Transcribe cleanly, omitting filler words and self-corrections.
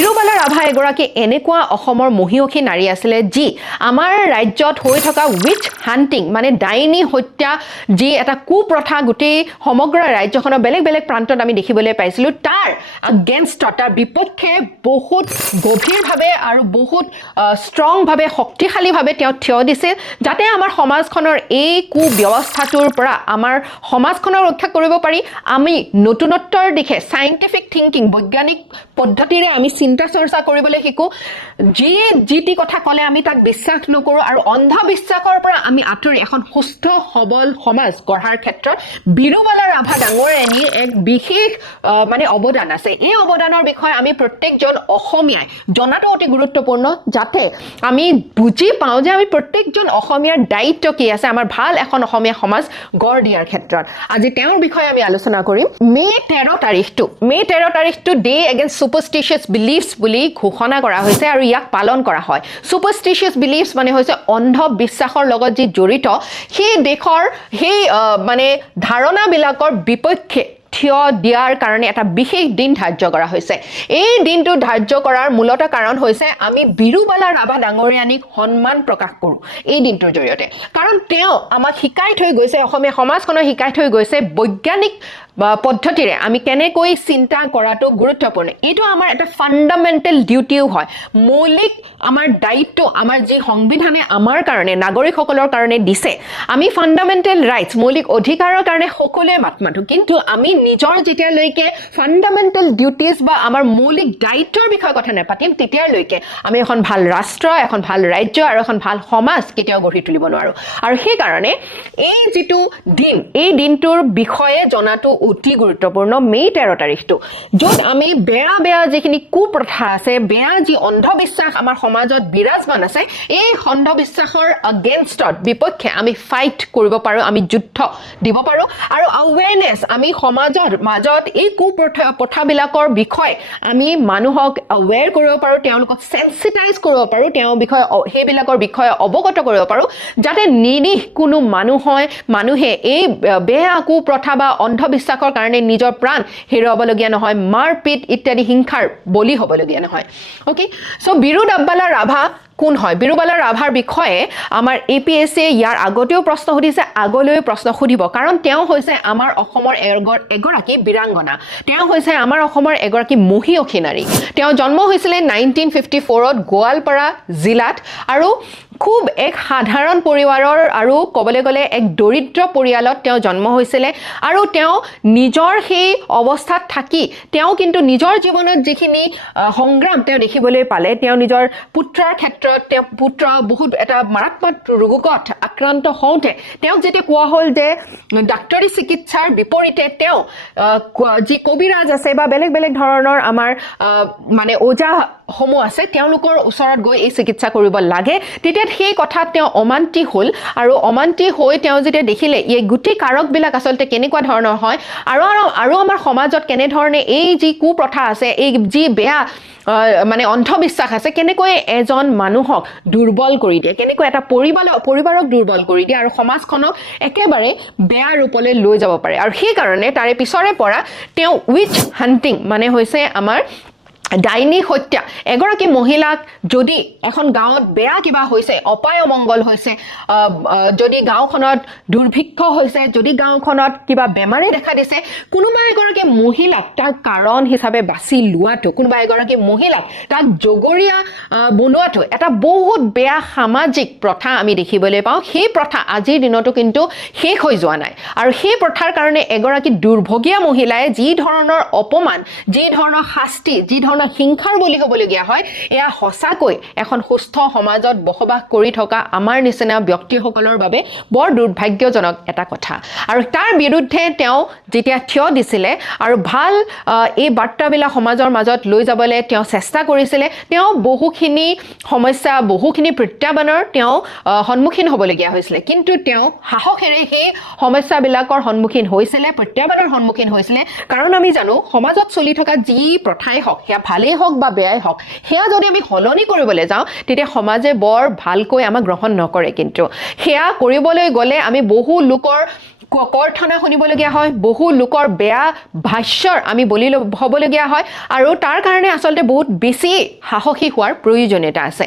বিৰুবালা ৰাভা এগৰাকী এনেকুৱা অসমৰ মহিয়সী নাৰী আছিলে যি আমাৰ ৰাজ্যত হৈ থকা উইচ হান্টিং মানে ডাইনী হত্যা যি এটা কুপ্ৰথা গোটেই সমগ্ৰ ৰাজ্যখনৰ বেলেগ বেলেগ প্ৰান্তত আমি দেখিবলৈ পাইছিলোঁ তাৰ এগেইনষ্টত তাৰ বিপক্ষে বহুত গভীৰভাৱে আৰু বহুত ষ্ট্ৰংভাৱে শক্তিশালীভাৱে তেওঁ থিয় দিছিল যাতে আমাৰ সমাজখনৰ এই কুব্যৱস্থাটোৰ পৰা আমাৰ সমাজখনক ৰক্ষা কৰিব পাৰি আমি নতুনত্বৰ দিশে সাইন্টিফিক থিংকিং বৈজ্ঞানিক পদ্ধতিৰে আমি চিন্তা চৰ্চা কৰিবলৈ শিকো যি কথা ক'লে আমি তাক বিশ্বাস নকৰো আৰু অন্ধবিশ্বাসৰ পৰা আমি আঁতৰি এখন সুস্থ সবল সমাজ গঢ়াৰ ক্ষেত্ৰত বিৰুবালা ৰাভা ডাঙৰীয়ানীৰ এক বিশেষ মানে অৱদান আছে এই অৱদানৰ বিষয়ে আমি প্ৰত্যেকজন অসমীয়াই জনাটো অতি গুৰুত্বপূৰ্ণ যাতে আমি বুজি পাওঁ যে আমি প্ৰত্যেকজন অসমীয়াৰ দায়িত্ব কি আছে আমাৰ ভাল এখন অসমীয়া সমাজ গঢ় দিয়াৰ ক্ষেত্ৰত আজি তেওঁৰ বিষয়ে আমি আলোচনা কৰিম মে 13 তাৰিখটো ডে এগেইনষ্ট সুপাৰষ্টিচিয়াছ বিলিফছ বুলি ঘোষণা কৰা হৈছে আৰু ইয়াক পালন কৰা হয় সুপাৰষ্টিচিয়াছ বিলিফছ মানে হৈছে অন্ধবিশ্বাসৰ লগত যি জড়িত সেই দেশৰ সেই মানে ধাৰণাবিলাকৰ বিপক্ষে থিয় দিয়াৰ কাৰণে এটা বিশেষ দিন ধাৰ্য কৰা হৈছে এই দিনটো ধাৰ্য কৰাৰ মূলত কাৰণ হৈছে আমি বিৰুবালা ৰাভা ডাঙৰীয়ানীক সন্মান প্ৰকাশ কৰোঁ এই দিনটোৰ জৰিয়তে কাৰণ তেওঁ আমাক শিকাই থৈ গৈছে অসমীয়া সমাজখনক শিকাই থৈ গৈছে বৈজ্ঞানিক পদ্ধতিৰে আমি কেনেকৈ চিন্তা কৰাটো গুৰুত্বপূৰ্ণ এইটো আমাৰ এটা ফাণ্ডামেণ্টেল ডিউটিও হয় মৌলিক আমাৰ দায়িত্ব আমাৰ যি সংবিধানে আমাৰ কাৰণে নাগৰিকসকলৰ কাৰণে দিছে আমি ফাণ্ডামেণ্টেল ৰাইটছ মৌলিক অধিকাৰৰ কাৰণে সকলোৱে মাত মাতো কিন্তু আমি নিজৰ যেতিয়ালৈকে ফাণ্ডামেণ্টেল ডিউটিজ বা আমাৰ মৌলিক দায়িত্বৰ বিষয়ে কথা নাপাতিম তেতিয়ালৈকে আমি এখন ভাল ৰাষ্ট্ৰ এখন ভাল ৰাজ্য আৰু এখন ভাল সমাজ কেতিয়াও গঢ়ি তুলিব নোৱাৰোঁ আৰু সেইকাৰণে এই যিটো দিন এই দিনটোৰ বিষয়ে জনাটো অতি গুৰুত্বপূৰ্ণ মে 13 তাৰিখটো য'ত আমি বেয়া যিখিনি কুপ্ৰথা আছে বেয়া যি অন্ধবিশ্বাস আমাৰ সমাজত বিৰাজমান আছে এই অন্ধবিশ্বাসৰ এগেইনষ্টত বিপক্ষে আমি ফাইট কৰিব পাৰোঁ আমি যুদ্ধ দিব পাৰোঁ আৰু আৱেৰনেছ আমি সমাজৰ মাজত এই কুপ্ৰথাবিলাকৰ বিষয়ে আমি মানুহক আৱেৰ কৰিব পাৰোঁ তেওঁলোকক সেন্সিটাইজ কৰিব পাৰোঁ সেইবিলাকৰ বিষয়ে অৱগত কৰিব পাৰোঁ যাতে নিৰীহ কোনো মানুহে এই বেয়া কুপ্ৰথা বা অন্ধবিশ্বাসৰ কাৰণে নিজৰ প্ৰাণ হেৰুৱাবলগীয়া নহয় মাৰপিট ইত্যাদি হিংসাৰ বলি হ'বলগীয়া নহয় অ'কে চ' বিৰুবালা ৰাভা কোন হয় বিৰুবালা ৰাভাৰ বিষয়ে আমাৰ APSCয়ে ইয়াৰ আগতেও প্ৰশ্ন সুধিছে আগলৈও প্ৰশ্ন সুধিব কাৰণ তেওঁ হৈছে আমাৰ অসমৰ এগৰাকী বীৰাংগনা তেওঁ হৈছে আমাৰ অসমৰ এগৰাকী মহিয়সী নাৰী তেওঁ জন্ম হৈছিলে 1954ত গোৱালপাৰা জিলাত আৰু খুব এক সাধাৰণ পৰিৱাৰৰ আৰু ক'বলৈ গ'লে এক দৰিদ্ৰ পৰিয়ালত তেওঁ জন্ম হৈছিলে আৰু তেওঁ নিজৰ সেই অৱস্থাত থাকি তেওঁ কিন্তু নিজৰ জীৱনত যিখিনি সংগ্ৰাম তেওঁ দেখিবলৈ পালে তেওঁ নিজৰ পুত্ৰৰ ক্ষেত্ৰত তেওঁ পুত্ৰ বহুত এটা মাৰাত্মক ৰোগত আক্ৰান্ত হওঁতে তেওঁক যেতিয়া কোৱা হ'ল যে ডাক্তৰী চিকিৎসাৰ বিপৰীতে তেওঁ যি কবিৰাজ আছে বা বেলেগ ধৰণৰ আমাৰ মানে ওজা সমূহ আছে তেওঁলোকৰ ওচৰত গৈ এই চিকিৎসা কৰিব লাগে তেতিয়া সেই কথাত তেওঁ অমান্তি হ'ল আৰু অমান্তি হৈ তেওঁ যেতিয়া দেখিলে এই গোটেই কাৰকবিলাক আচলতে কেনেকুৱা ধৰণৰ হয় আৰু আমাৰ সমাজত কেনেধৰণে এই যি কুপ্ৰথা আছে এই যি বেয়া মানে অন্ধবিশ্বাস আছে কেনেকৈ এজন মানুহক দুৰ্বল কৰি দিয়ে কেনেকৈ এটা পৰিবাৰক দুৰ্বল কৰি দিয়ে আৰু সমাজখনক একেবাৰে বেয়া ৰূপলৈ লৈ যাব পাৰে আৰু সেইকাৰণে তাৰে পিছৰে পৰা তেওঁ উইচ হান্টিং মানে হৈছে আমাৰ ডাইনী হত্যা এগৰাকী মহিলাক যদি এখন গাঁৱত বেয়া কিবা হৈছে অপায় অমংগল হৈছে যদি গাঁওখনত দুৰ্ভিক্ষ হৈছে যদি গাঁওখনত কিবা বেমাৰে দেখা দিছে কোনোবা এগৰাকী মহিলাক তাৰ কাৰণ হিচাপে বাছি লোৱাটো কোনোবা এগৰাকী মহিলাক তাক জগৰীয়া বনোৱাটো এটা বহুত বেয়া সামাজিক প্ৰথা আমি দেখিবলৈ পাওঁ সেই প্ৰথা আজিৰ দিনতো কিন্তু শেষ হৈ যোৱা নাই আৰু সেই প্ৰথাৰ কাৰণে এগৰাকী দুৰ্ভগীয়া মহিলাই যি ধৰণৰ অপমান যি ধৰণৰ শাস্তি যি ধৰণৰ হিংসাৰ বলি হ'বলগীয়া হয় এয়া সঁচাকৈ এখন সুস্থ সমাজত বসবাস কৰি থকা আমাৰ নিচিনা ব্যক্তিসকলৰ বাবে বৰ দুৰ্ভাগ্যজনক এটা কথা আৰু তাৰ বিৰুদ্ধে তেওঁ যেতিয়া থিয় দিছিলে আৰু ভাল এই বাৰ্তাবিলাক সমাজৰ মাজত লৈ যাবলৈ তেওঁ চেষ্টা কৰিছিলে তেওঁ বহুখিনি সমস্যা বহুখিনি প্ৰত্যাহ্বানৰ তেওঁ সন্মুখীন হ'বলগীয়া হৈছিলে কিন্তু তেওঁ সাহসেৰে সেই সমস্যাবিলাকৰ সন্মুখীন হৈছিলে প্ৰত্যাহ্বানৰ সন্মুখীন হৈছিলে কাৰণ আমি জানো সমাজত চলি থকা যি প্ৰথাই হওক সেয়া ভালেই হওক বা বেয়াই হওক সেয়া যদি আমি সলনি কৰিবলৈ যাওঁ তেতিয়া সমাজে বৰ ভালকৈ আমাক গ্ৰহণ নকৰে কিন্তু সেয়া কৰিবলৈ গ'লে আমি বহু লোকৰ কৰ্থনা শুনিবলগীয়া হয়, বহু লোকৰ বেয়া ভাষ্যৰ আমি বলি হ'বলগীয়া হয় আৰু তাৰ কাৰণে আচলতে বহুত বেছি সাহসী হোৱাৰ প্ৰয়োজনীয়তা আছে